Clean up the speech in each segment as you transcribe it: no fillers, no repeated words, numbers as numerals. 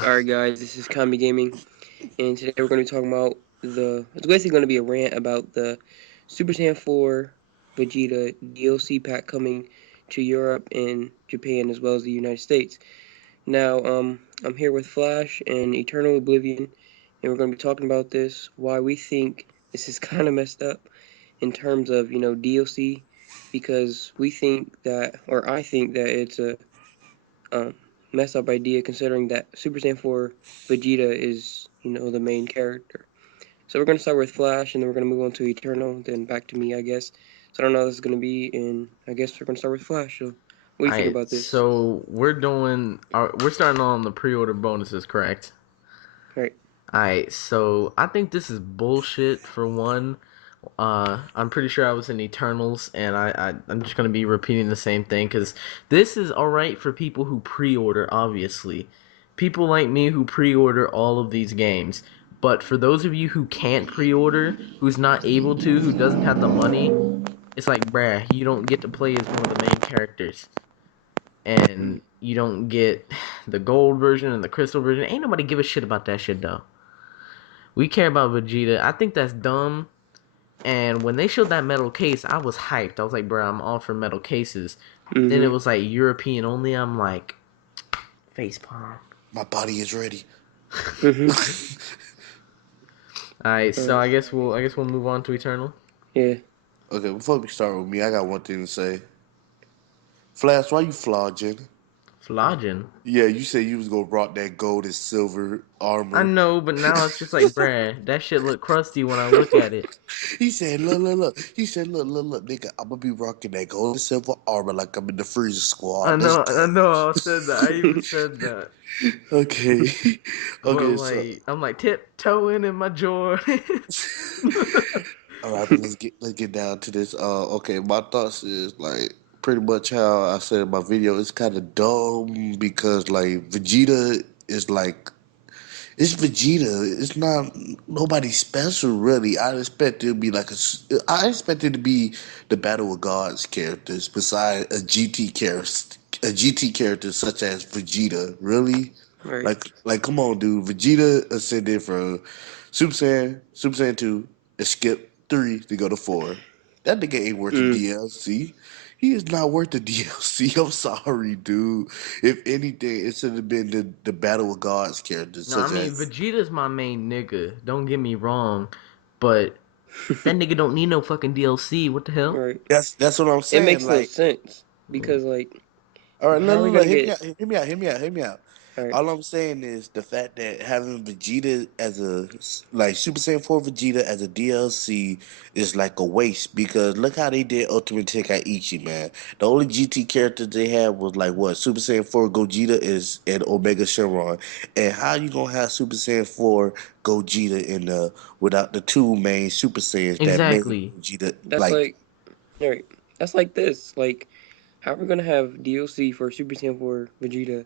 Alright guys, this is Kami Gaming, and today we're going to be talking about it's basically going to be a rant about the Super Saiyan 4 Vegeta DLC pack coming to Europe and Japan as well as the United States. Now, I'm here with Flash and Eternal Oblivion, and we're going to be talking about this, why we think this is kind of messed up in terms of, DLC, because we think that, or I think that it's a um, messed up idea considering that Super Saiyan 4 Vegeta is, the main character. So we're going to start with Flash, and then we're going to move on to Eternal, then back to me, I guess. So I don't know how this is going to be, and I guess we're going to start with Flash. So what do you think Alright, about this? so we're starting on the pre-order bonuses, correct? Right. Alright, so I think this is bullshit for one. I'm pretty sure I was in Eternals, and I'm just gonna be repeating the same thing because this is alright for people who pre-order, obviously. People like me who pre-order all of these games. But for those of you who can't pre-order, who's not able to, who doesn't have the money, it's like, bruh, you don't get to play as one of the main characters. And you don't get the gold version and the crystal version. Ain't nobody give a shit about that shit though. We care about Vegeta. I think that's dumb. And when they showed that metal case, I was hyped. I was like, bro, I'm all for metal cases. Then it Mm-hmm. was like European only. I'm like, facepalm. My body is ready. Mm-hmm. All right, so I guess we'll move on to Eternal. Yeah. Okay, before we start with me, I got one thing to say. Flash, why you flogging? Flogging. Yeah, you said you was gonna rock that gold and silver I armor. know, but now it's just like, bruh, that shit look crusty when I look at it. He said, look. He said, look, nigga, I'm gonna be rocking that gold and silver armor like I'm in the freezer I squad. Let's know, I go. know. I said that. I even said that. Okay. But Okay, so like, I'm like tiptoeing in my Jordan. all right, but let's get down to this. Okay, my thoughts is like pretty much how I said in my video. It's kind of dumb because like Vegeta is like it's Vegeta. It's not nobody special really. I expect it to be I expect it to be the Battle of Gods characters besides a GT character such as Vegeta. Really, Right. like come on, dude. Vegeta ascended from Super Saiyan 2, and skip 3 to go to 4. That nigga ain't worth the Mm. DLC. He is not worth the DLC. I'm sorry, dude. If anything, it should have been the Battle of Gods characters, No, I such mean as Vegeta's my main nigga. Don't get me wrong, but that nigga don't need no fucking DLC. What the hell? Right. that's what I'm It saying. makes no Like, sense Yeah. because, like, all right, how are we look, gonna get? hear me out. All right. All I'm saying is the fact that having Vegeta as like Super Saiyan 4 Vegeta as a DLC is like a waste because look how they did Ultimate Tenkaichi, man. The only GT character they had was like what Super Saiyan 4 Gogeta is and Omega Shenron. And how you gonna have Super Saiyan 4 Gogeta in the without the two main Super Saiyans that made Exactly. Gogeta That's like like, all right. That's like this. Like, how are we gonna have DLC for Super Saiyan 4 Vegeta?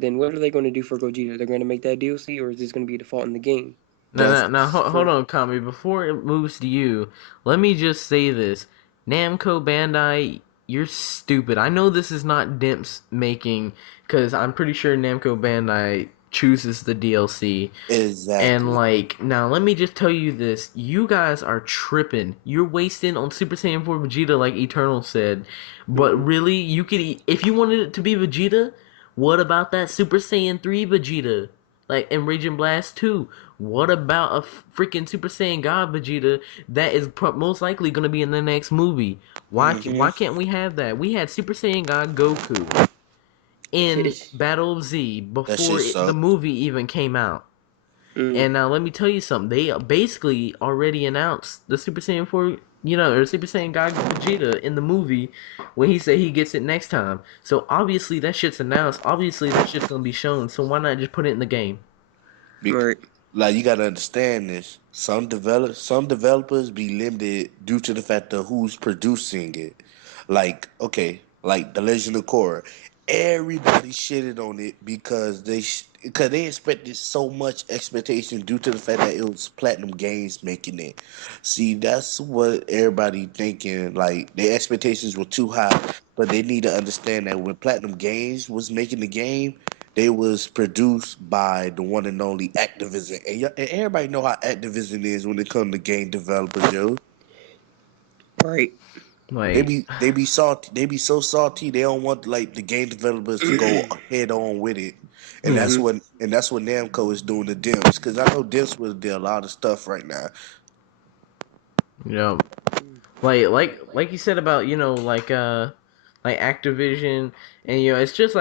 Then what are they going to do for Gogeta? They're going to make that DLC, or is this going to be a default in the game? Now, that's now, now, hold For on, Kami. Before it moves to you, let me just say this: Namco Bandai, you're stupid. I know this is not Dimp's making, because I'm pretty sure Namco Bandai chooses the DLC. And exactly. like, now let me just tell you this: you guys are tripping. You're wasting on Super Saiyan 4 Vegeta, like Eternal said. But mm-hmm. really, you could, if you wanted it to be Vegeta, what about that Super Saiyan 3 Vegeta? Like in Raging Blast 2. What about a freaking Super Saiyan God Vegeta that is most likely going to be in the next movie? Why Hmm. can't we have that? We had Super Saiyan God Goku in Battle of Z That before shit the sucked. movie even came out. mm, And now let me tell you something. They basically already announced the Super Saiyan 4, or Super Saiyan God Vegeta in the movie when he said he gets it next time. So obviously that shit's announced. Obviously that shit's gonna be shown. So why not just put it in the game? Bec- right. like you gotta understand this. Some developers be limited due to the fact of who's producing it. Like okay, like the Legend of Korra, everybody shitted on it because because they expected so much expectation due to the fact that it was Platinum Games making it. See, that's what everybody thinking. Like their expectations were too high, but they need to understand that when Platinum Games was making the game, they was produced by the one and only Activision, and everybody know how Activision is when it comes to game developers, yo. Right. Like, They be salty. They be so salty. They don't want like the game developers to go head on with it, and yeah. that's what Namco is doing to Dims. Because I know Dims will do a lot of stuff right now. You know, like you said about, like Activision, and it's just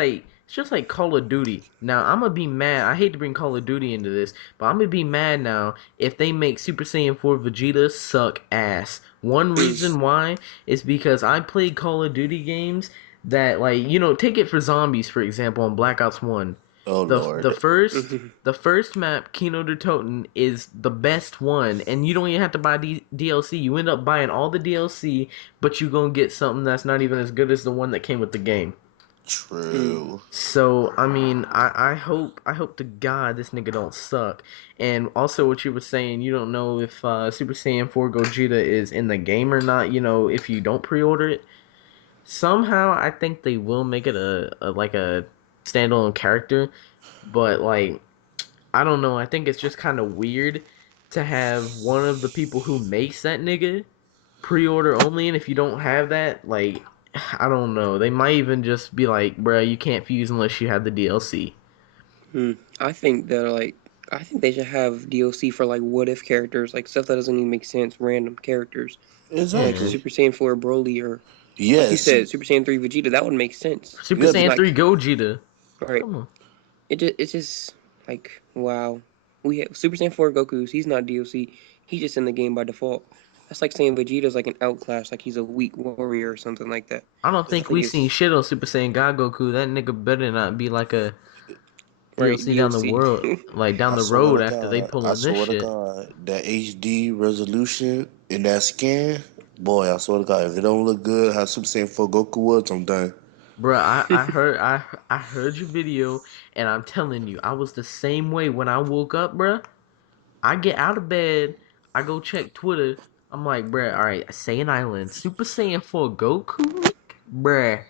like Call of Duty. Now I'm gonna be mad. I hate to bring Call of Duty into this, but I'm gonna be mad now if they make Super Saiyan 4 Vegeta suck ass. One reason why is because I played Call of Duty games that, like, take it for zombies, for example, on Black Ops 1. Oh The Lord, first map, Kino der Toten, is the best one, and you don't even have to buy DLC. You end up buying all the DLC, but you gonna get something that's not even as good as the one that came with the game. true. So I mean, I hope to God this nigga don't suck. And also, what you were saying, you don't know if Super Saiyan 4 Gogeta is in the game or not. If you don't pre-order it, somehow I think they will make it a standalone character. But, like, I don't know. I think it's just kind of weird to have one of the people who makes that nigga pre-order only, and if you don't have that, like, I don't know. They might even just be like, bruh, you can't fuse unless you have the DLC. I think I think they should have DLC for like what if characters, like stuff that doesn't even make sense, random characters, like Yeah. Exactly. Super Saiyan 4 Broly, or like you Yes. said, Super Saiyan 3 Vegeta. That would make sense. Super Yeah. Saiyan Like, 3 Gogeta. right, Come on. it's just like wow. We have Super Saiyan 4 Goku's. He's not DLC. He's just in the game by default. That's like saying Vegeta's like an outclass, like he's a weak warrior or something like that. I don't I think think we seen it's shit on Super Saiyan God Goku. That nigga better not be like a right DLC down the DLC. world, like down I the swear road to after they God, I pulling this swear to shit. God, that HD resolution in that scan, boy, I swear to God, if it don't look good, how Super Saiyan 4 Goku was, I'm done. Bruh, I heard your video, and I'm telling you, I was the same way when I woke up, bruh. I get out of bed, I go check Twitter. I'm like, bruh, all right, Saiyan Island, Super Saiyan 4 Goku leak, bruh.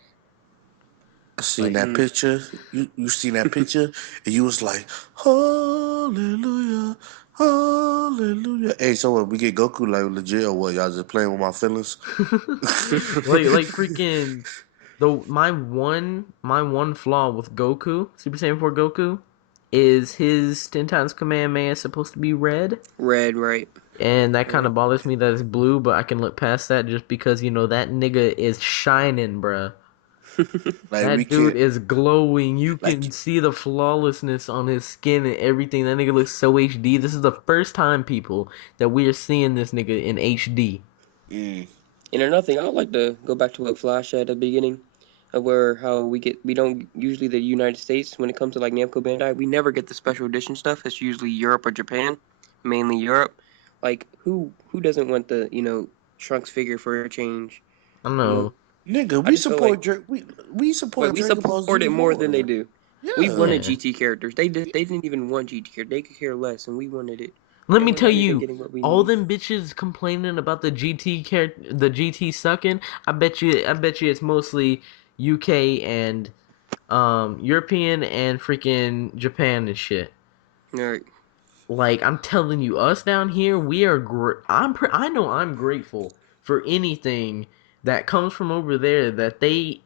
I seen Like, that picture. You seen that picture, and you was like, Hallelujah, Hallelujah. Hey, so what? We get Goku like legit, or what? Y'all just playing with my feelings? like freaking my one flaw with Goku, Super Saiyan 4 Goku, is his 10 times Kamehameha is supposed to be red. Red, right, And that kind right. of bothers me that it's blue, but I can look past that just because, that nigga is shining, bruh. Like we That dude can, is glowing. You can like, see the flawlessness on his skin and everything. That nigga looks so HD. This is the first time, people, that we are seeing this nigga in HD. mm, And another thing, I would like to go back to what Flash said at the beginning, of where how we don't usually the United States when it comes to like Namco Bandai, we never get the special edition stuff. It's usually Europe or Japan, mainly Europe. Like who doesn't want the Trunks figure for a change? I don't You know, know. nigga, I we just feel like support we right, support we Dragon Ball support Z it more than they more. do. We Yeah, wanted Yeah. GT characters. They didn't even want GT characters. They could care less, and we wanted it. Let And me we're tell not even you, getting what we all need. them bitches complaining about the GT sucking. I bet you it's mostly UK and European and freaking Japan and shit. All right. Like, I'm telling you, us down here, we are I know I'm grateful for anything that comes from over there that they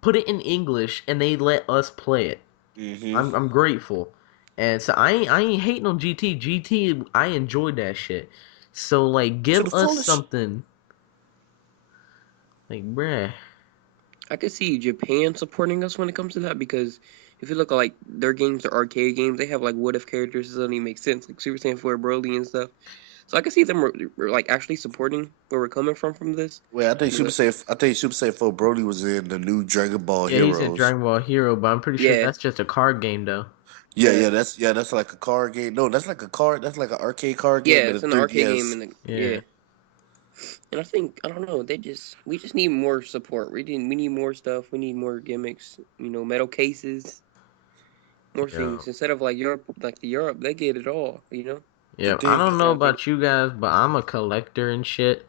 put it in English and they let us play it. mm-hmm. I'm grateful. And so I ain't hating on GT. GT, I enjoyed that shit. So, like, To give the us fullest. something. Like, bruh. I could see Japan supporting us when it comes to that, because if you look at like their games, their arcade games, they have like what if characters that doesn't even make sense, like Super Saiyan 4 Broly and stuff. So I could see them like actually supporting where we're coming from this. Wait, But I think Super Saiyan 4 Broly was in the new Dragon Ball Yeah, he's a Heroes. Dragon Ball hero, but I'm pretty sure yeah, that's just a card game, though. yeah, That's like a card game. No, that's like a card. That's like an arcade card yeah, game in a it's an arcade game, 3DS. and yeah. Yeah. And I think I don't know, we just need more support. We need more stuff. We need more gimmicks. Metal cases, more Yeah. things instead of like Europe. Like the Europe, they get it all. The Yeah, I thing, don't And know I think about you guys, but I'm a collector and shit.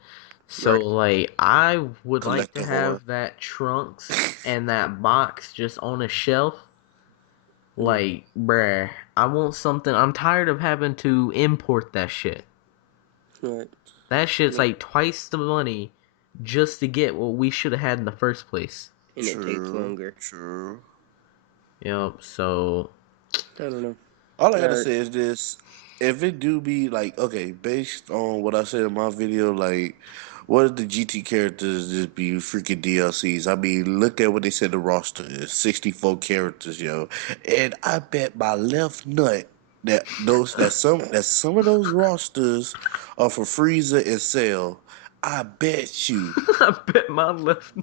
So, right. like, I would like to collector whore. have that Trunks and that box just on a shelf. Like, bruh, I want something. I'm tired of having to import that shit. Right. That shit's Yeah. like twice the money just to get what we should have had in the first place. And it takes longer. True. Yep, so I don't know. All I gotta Alright. say is this: if it do be like okay, based on what I said in my video, like what if the GT characters just be freaking DLCs? I mean, look at what they said the roster is 64 characters, yo, and I bet my left nut that some of those rosters are for Frieza and Cell. I bet you. I bet my left.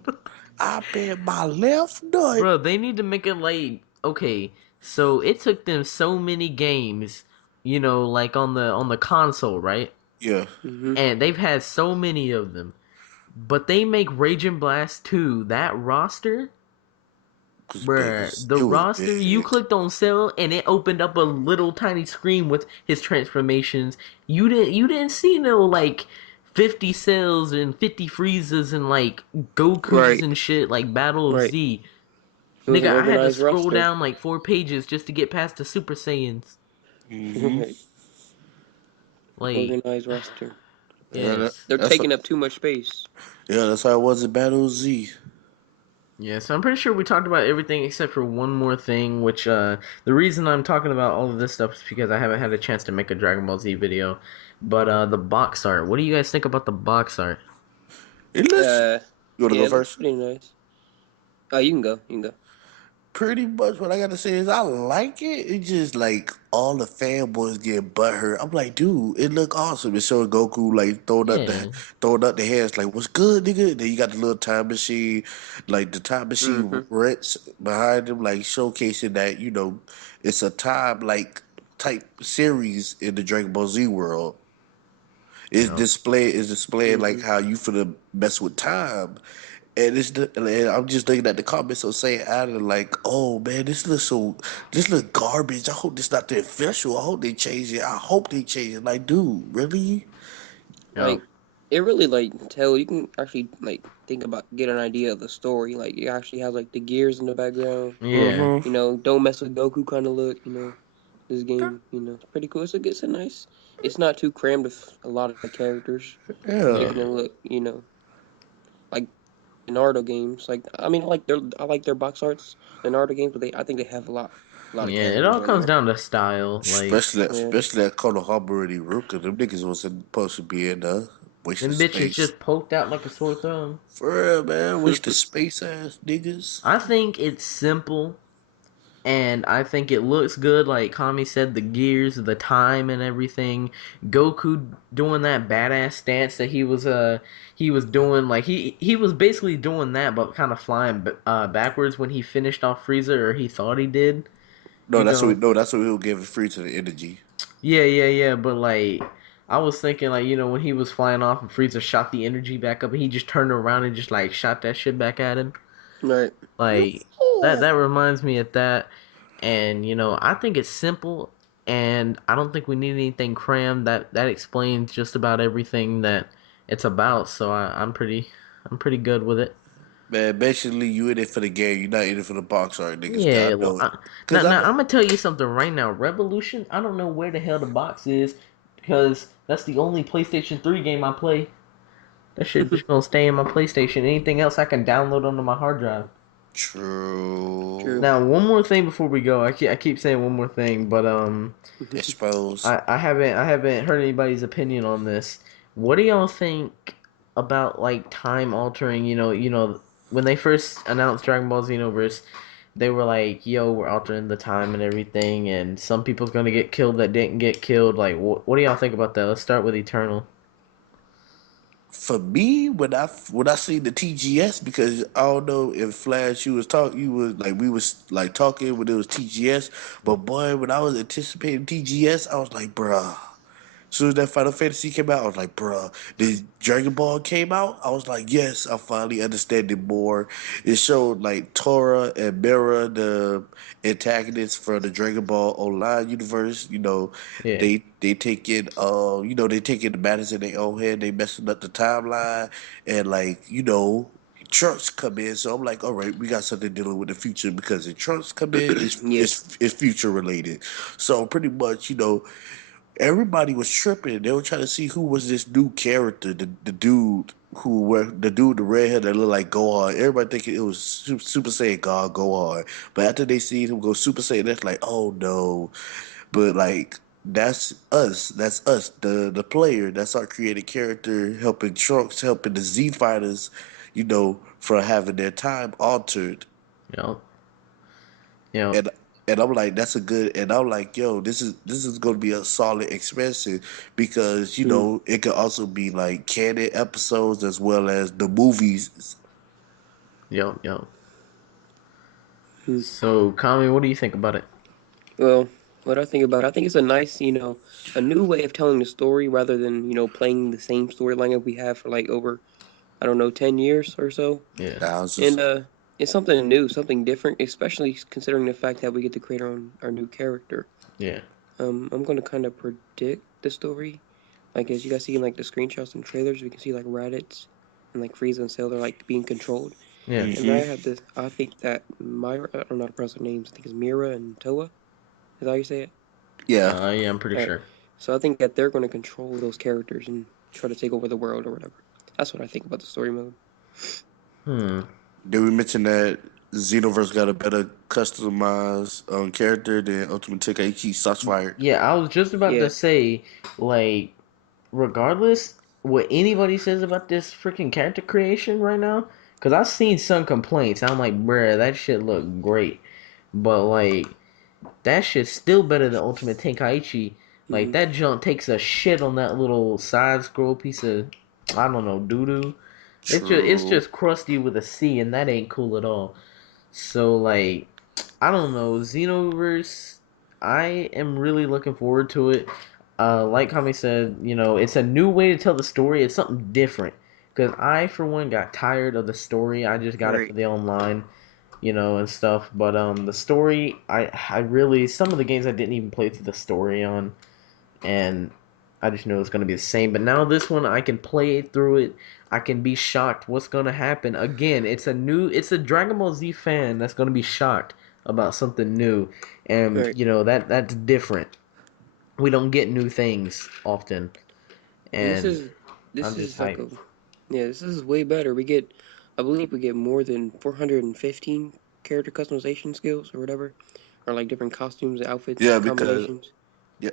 I bet my left nut. Bro, they need to make it like okay. So it took them so many games, like on the console, right? Yeah, Mm-hmm. And they've had so many of them. But they make Raging Blast 2, that roster, cause bruh, big, the it was roster, you big. clicked on Cell and it opened up a little tiny screen with his transformations. You didn't see no like 50 Cells and 50 Freezes and like Gokus Right. and shit like Battle of Right. Z. It was Nigga, an I had to organized scroll roster. down like 4 pages just to get past the Super Saiyans. Mm-hmm. Right. Like, Organized roster. Yeah, yes. They're that's taking up too much space. yeah, that's how it was in Battle Z. Yeah, so I'm pretty sure we talked about everything except for one more thing, which the reason I'm talking about all of this stuff is because I haven't had a chance to make a Dragon Ball Z video. But the box art. What do you guys think about the box art? It looks. Uh, You wanna yeah, go it looks first? pretty nice. Oh, you can go. You can go. Pretty much what I gotta say is I like it. It's just like all the fanboys get butthurt. I'm like, dude, it look awesome. It's showing Goku like Yeah. throwing up the hands like, what's good, nigga? Then you got the little time machine, like the time machine Mm-hmm. Rents behind him, like showcasing that it's a time like type series in the Dragon Ball Z world. Yeah. It's displaying like Mm-hmm. how you finna mess with time. And I'm just looking at the comments so saying Adam like, oh man, this look garbage. I hope this not the official. I hope they change it. I hope they change it. Like, dude, really? Yeah. Like, it really you can actually think about get an idea of the story. Like, it actually has like the gears in the background. Yeah. Mm-hmm. Don't mess with Goku kind of look. This game. It's pretty cool. It's a nice. It's not too crammed with a lot of characters, Yeah. making Yeah. it look like the Naruto games. Like I mean, I like their box arts, the Naruto games, but I think they have a lot of Yeah. It characters all on comes there. down to style. Like, Yeah. Especially that Konohama and Iruka. Them niggas wasn't supposed to be in there. Wasting them bitches space. just poked out like a sore thumb. For real, man. Wasting space ass niggas. I think it's simple and I think it looks good. Like Kami said, the gears, the time, and everything. Goku doing that badass stance that he was doing. Like he was basically doing that, but kind of flying backwards when he finished off Frieza, or he thought he did. No, You know? that's what we will give it free to the energy. Yeah. But like. I was thinking, like, when he was flying off and Frieza shot the energy back up, and he just turned around and just like shot that shit back at him. Right. Like that reminds me of that. And I think it's simple, and I don't think we need anything crammed. That explains just about everything that it's about. So I'm pretty good with it. Man, basically you in it for the game. You're not in it for the box art, niggas. Yeah. God know it. Now, Cause I now know. I'm gonna tell you something right now. Revolution. I don't know where the hell the box is because that's the only PlayStation 3 game I play. That shit just gonna stay in my PlayStation. Anything else I can download onto my hard drive. True. True. Now, one more thing before we go. I keep saying one more thing, but Expose. I haven't heard anybody's opinion on this. What do y'all think about like time altering? When they first announced Dragon Ball Xenoverse, they were like, "Yo, we're altering the time and everything," and some people's gonna get killed that didn't get killed. Like, what do y'all think about that? Let's start with Eternal. For me, when I see the TGS, because I don't know if Flash you was like we was like talking when it was TGS, but boy, when I was anticipating TGS, I was like, bruh. As soon as that Final Fantasy came out, I was like, bruh. The Dragon Ball came out, I was like, yes, I finally understand it more. It showed like Tora and Mira, the antagonists for the Dragon Ball Online universe. Yeah, They taking the matters in their own hand. They messing up the timeline, and like Trunks come in, so I'm like, all right, we got something dealing with the future because if Trunks come in, Yeah. it's future related. So pretty much, everybody was tripping. They were trying to see who was this new character, the dude the redhead that looked like Gohan. Everybody thinking it was Super Saiyan God Gohan, but after they see him go Super Saiyan, that's like, oh no. But like that's us. That's us. The player. That's our created character helping Trunks, helping the Z fighters, for having their time altered. Yep. Yep. And and I'm like, that's a good. And I'm like, yo, this is going to be a solid expansion because Mm. it could also be like canon episodes as well as the movies. Yep. Yep. Mm. So, Kami, what do you think about it? Well, what I think about it, I think it's a nice, a new way of telling the story rather than, playing the same storyline that we have for like over, I don't know, 10 years or so. Yeah. I was And just it's something new, something different, especially considering the fact that we get to create our new character. Yeah. I'm gonna kind of predict the story. Like as you guys see in like the screenshots and trailers, we can see like Raditz and like Frieza and Cell, they're like being controlled. Yeah. And I mm-hmm. have this. I think that Myra, I don't know how to pronounce their names. I think it's Mira and Toa. Is that how you say it? Yeah. Yeah, I'm pretty All right. sure. So I think that they're going to control those characters and try to take over the world or whatever. That's what I think about the story mode. Hmm. Did we mention that Xenoverse got a better customized character than Ultimate Tenkaichi Shots Fired? Yeah, I was just about Yeah. to say, like, regardless what anybody says about this freaking character creation right now, because I've seen some complaints. I'm like, bruh, that shit look great, but like, that shit's still better than Ultimate Tenkaichi. Like, Mm-hmm. that junk takes a shit on that little side scroll piece of, I don't know, doo doo. It's True. just Krusty with a C, and that ain't cool at all. So like, I don't know, Xenoverse. I am really looking forward to it. Like Kami said, it's a new way to tell the story. It's something different. Because I, for one, got tired of the story. I just got it for Right. the online, and stuff. But the story, I really some of the games I didn't even play through the story on, and I just knew it's gonna be the same. But now this one, I can play through it. I can be shocked what's gonna happen. Again, it's a Dragon Ball Z fan that's gonna be shocked about something new, and Right. that's different. We don't get new things often, And this and is I'm this just is like hyped. a yeah. This is way better. I believe we get more than 415 character customization skills or whatever, or like different costumes, outfits, Yeah, combinations. yeah,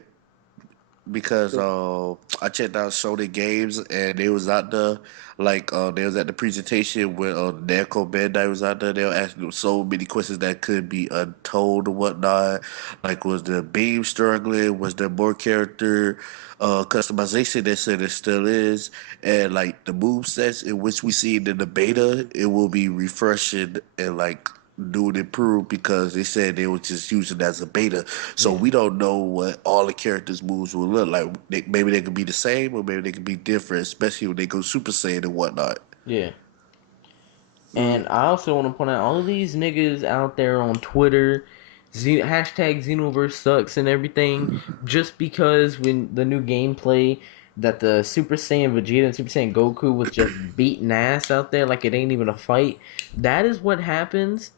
because Go. I checked out Sony Games and they was out there like they was at the presentation where Namco Bandai was out there. They were asking so many questions that could be untold and whatnot. Like was the beam struggling? Was there more character customization? They said it still is, and like the move sets in which we see it in the beta, it will be refreshing and like do it improve because they said they were just using it as a beta. So Yeah, we don't know what all the characters' moves will look like. Maybe they could be the same or maybe they could be different, especially when they go Super Saiyan and whatnot. yeah. Mm. And I also want to point out all of these niggas out there on Twitter, hashtag Xenoverse sucks and everything, just because when the new gameplay that the Super Saiyan Vegeta and Super Saiyan Goku was just beating ass out there like it ain't even a fight. That is what happens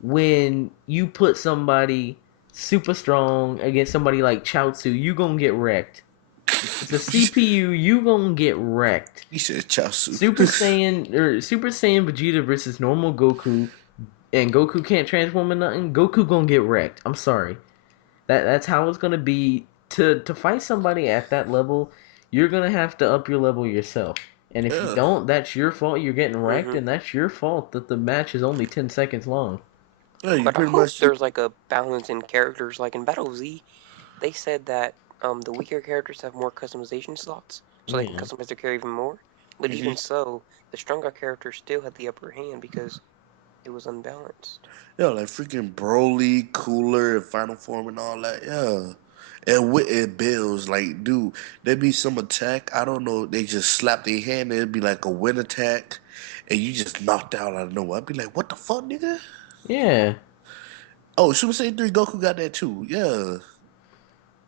when you put somebody super strong against somebody like Chaozu. You gonna get wrecked. It's a CPU. You gonna get wrecked. He said Chasu. Super Saiyan Vegeta versus normal Goku, and Goku can't transform in nothing. Goku gonna get wrecked. I'm sorry. That's how it's gonna be to fight somebody at that level. You're gonna have to up your level yourself. And if you Yeah. don't, that's your fault. You're getting wrecked, Mm-hmm. and that's your fault that the match is only 10 seconds long. Yeah, you But I pretty hope much there's like a balance in characters. Like in Battle Z, they said that the weaker characters have more customization slots, so they can Yeah, customize their character even more. But even hmm so, the stronger characters still had the upper hand because it was unbalanced. yeah, like freaking Broly, Cooler, and Final Form and all that. Yeah. And with it bills, like, dude, there'd be some attack. I don't know. They just slap their hand. It'd be like a wind attack, and you just knocked out out of nowhere. I'd be like, "What the fuck, nigga?" yeah. Oh, Super Saiyan 3 Goku got that too. Yeah.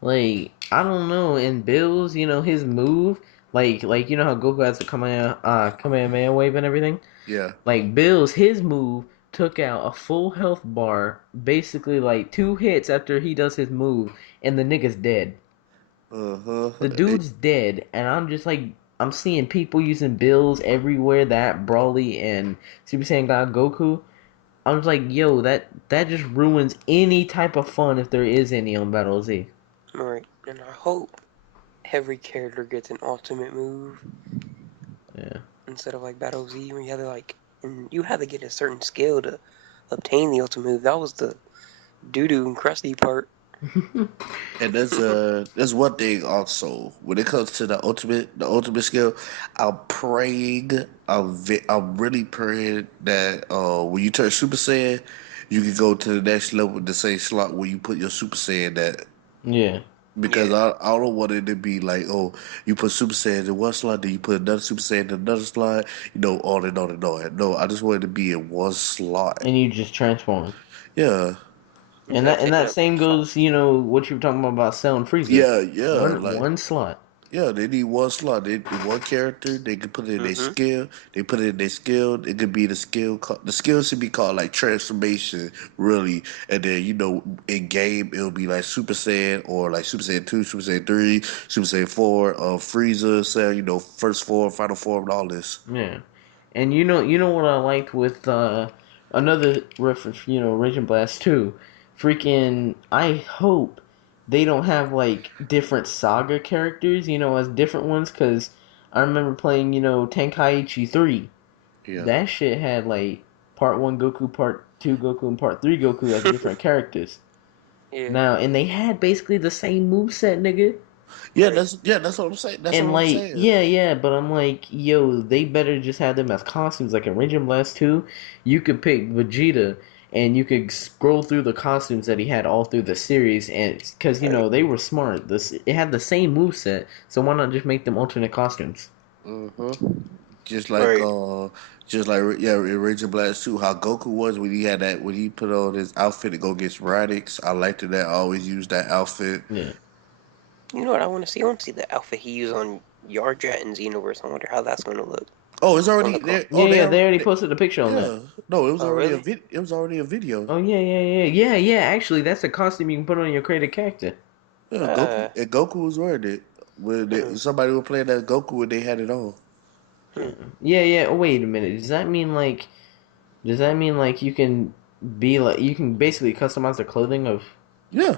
Like I don't know. In Bills, his move, like how Goku has the Kamehameha wave and everything. Yeah. Like Bills, his move took out a full health bar, basically like 2 hits after he does his move, and the nigga's dead. Uh-huh. The dude's dead, and I'm just like, I'm seeing people using Bills everywhere. That Brawly and Super Saiyan God Goku. I was like, yo, that just ruins any type of fun if there is any on Battle Z. Right. And I hope every character gets an ultimate move Yeah. instead of like Battle Z where you had to like, and you had to get a certain skill to obtain the ultimate move. That was the doo-doo and Krusty part. And that's one thing also when it comes to the ultimate skill. I'm praying, I'm really praying that when you turn Super Saiyan, you can go to the next level with the same slot where you put your Super Saiyan at. Yeah. Because Yeah. I don't want it to be like, oh, you put Super Saiyan in one slot, then you put another Super Saiyan in another slot, on and on and on. No, I just want it to be in one slot. And you just transform. Yeah, And Instead of that taking up same goes, slots. what you were talking about Cell and Frieza. yeah. Like, One slot. yeah, they need one slot. They one character. They can put it in their Mm-hmm. skill. They put it in their skill. It could be the skill. The skill should be called like transformation, really. And then in game it'll be like Super Saiyan or like Super Saiyan 2, Super Saiyan 3, Super Saiyan 4, Frieza, Cell. First form, final form, and all this. Yeah. And you know what I liked with another reference, Raging Blast 2. Freaking I hope they don't have like different saga characters, as different ones cuz I remember playing, Tenkaichi 3. Yeah. That shit had like part 1 Goku, part 2 Goku and part 3 Goku as different characters. Yeah. Now, and they had basically the same move set, nigga. Right. That's what I'm saying. That's what And I'm like, saying. yeah, but I'm like, yo, they better just have them as costumes. Like in Raging Blast 2, you could pick Vegeta and you could scroll through the costumes that he had all through the series, and because Right. they were smart. It had the same move set, so why not just make them alternate costumes? Mm-hmm. Just like Right. in Raging Blast 2, how Goku was when he put on his outfit to go against Radix. I liked it that I always use that outfit. Yeah, You know what I want to see? I want to see the outfit he used on Yardrat in Xenoverse. I wonder how that's going to look Oh, it's on already the call. there. Oh, yeah. They already posted a picture on that. yeah. No, it was Oh, already really? it was already a video. Oh yeah. Actually, that's a costume you can put on your created character. Yeah, Uh, Goku was wearing it when hmm, somebody was playing that Goku and they had it on. hmm. Yeah. Oh, wait a minute. Does that mean like you can basically customize the clothing of? Yeah,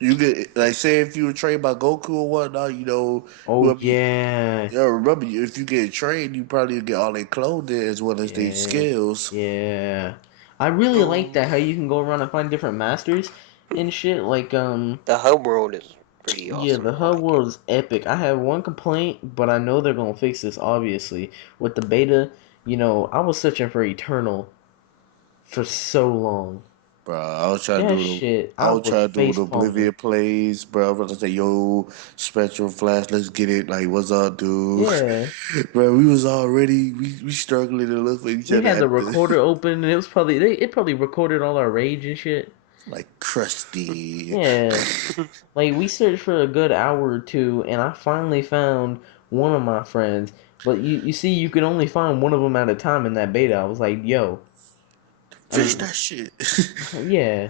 you get like say if you were trained by Goku or whatnot, Oh whoever. yeah, Yeah, remember if you get trained, you probably get all their clothing as well as their yeah, skills. yeah. I really like Ooh, that how you can go around and find different masters and shit. Like the hub world is pretty yeah, awesome. the I hub like it. world is epic. I have one complaint, but I know they're gonna fix this. Obviously, with the beta, I was searching for Eternal for so long. Bro, I was trying to That do the shit, I I was was trying to do face the palming. Oblivion plays, bro. I was about to say, yo, Spectrum Flash, let's get it. Like, what's up, dude? Yeah. Bro, we struggling to look for each We other had the at the recorder open, and it probably recorded all our rage and shit. like Krusty. Yeah, like we searched for a good hour or two, and I finally found one of my friends. But you see, you could only find one of them at a time in that beta. I was like, yo, I Fix mean, that shit. yeah,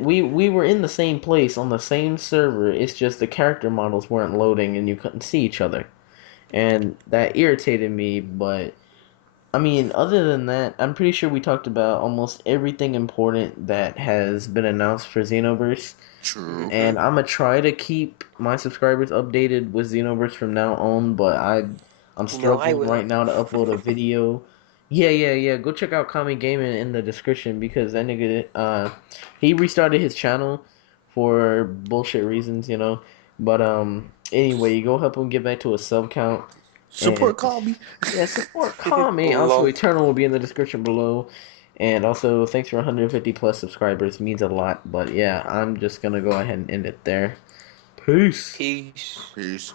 we were in the same place on the same server. It's just the character models weren't loading, and you couldn't see each other, and that irritated me. But I mean, other than that, I'm pretty sure we talked about almost everything important that has been announced for Xenoverse. True. Mm-hmm. And I'm gonna try to keep my subscribers updated with Xenoverse from now on, but I'm You know I struggling right will. now to upload a video. Yeah. Go check out Kami Gaming in the description because that nigga he restarted his channel for bullshit reasons. But anyway, go help him get back to a sub count and Support call me. yeah, support Kami. Also, Lol. Eternal will be in the description below. And also, thanks for 150 plus subscribers. Means a lot. But yeah, I'm just gonna go ahead and end it there. Peace. Peace. Peace.